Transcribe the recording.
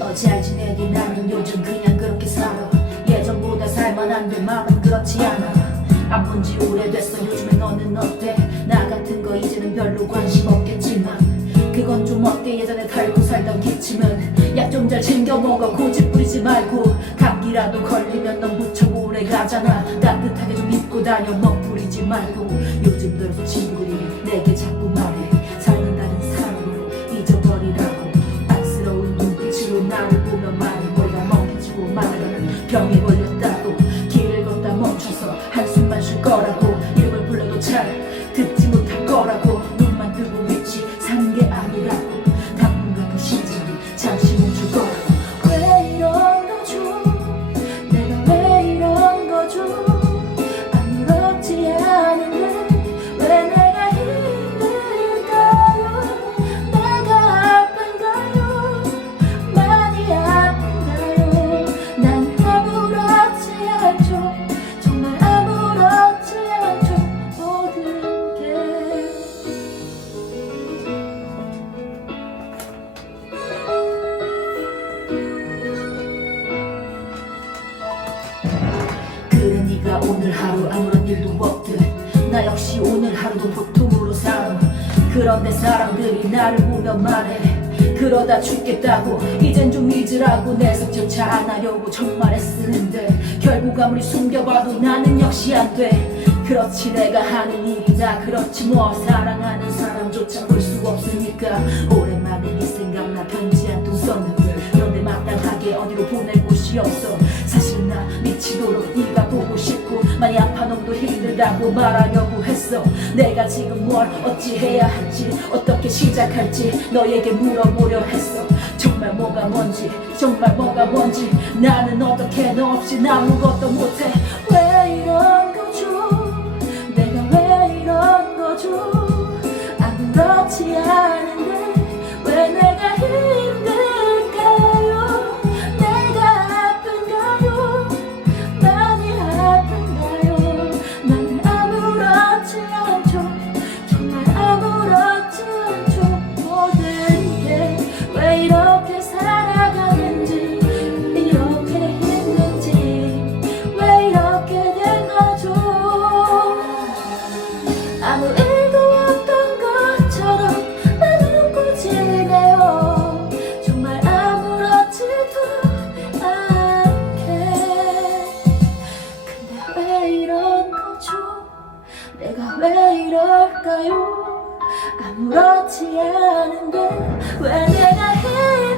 어찌 알지 내게 나는 요즘 그냥 그렇게 살아. 예전보다 살만한데 마음은 그렇지 않아. 아픈 지 오래됐어. 요즘에 너는 어때? 나 같은 거 이제는 별로 관심 없겠지만. 그건 좀 어때? 예전에 달고 살던 기침은. 약 좀 잘 챙겨 먹어. 고집 부리지 말고. 감기라도 걸리면 넌 무척 오래 가잖아. 따뜻하게 좀 입고 다녀. 멍 부리지 말고. 요즘 늙은 친구들이 말하 네가 오늘 하루 아무런 일도 없듯 나 역시 오늘 하루도 보통으로 살아. 그런데 사람들이 나를 보며 말해. 그러다 죽겠다고 이젠 좀 잊으라고 내 성격차 안 하려고 정말 애쓰는데 결국 아무리 숨겨봐도 나는 역시 안돼. 그렇지 내가 하는 일이 다. 그렇지 뭐 사랑하는 사람조차 볼 수 없으니까. 오랜만에 네 생각나 편지 한 통 썼는 너무도 힘들다고 말하려고 했어. 내가 지금 뭘 어찌 해야 할지 어떻게 시작할지 너에게 물어보려 했어. 정말 뭐가 뭔지 정말 뭐가 뭔지 나는 어떻게 너 없이 아무것도 못해. 왜 이런 거죠? 내가 왜 이런 거죠? 아무렇지 않은 아무렇지 않은데 왜 내가 해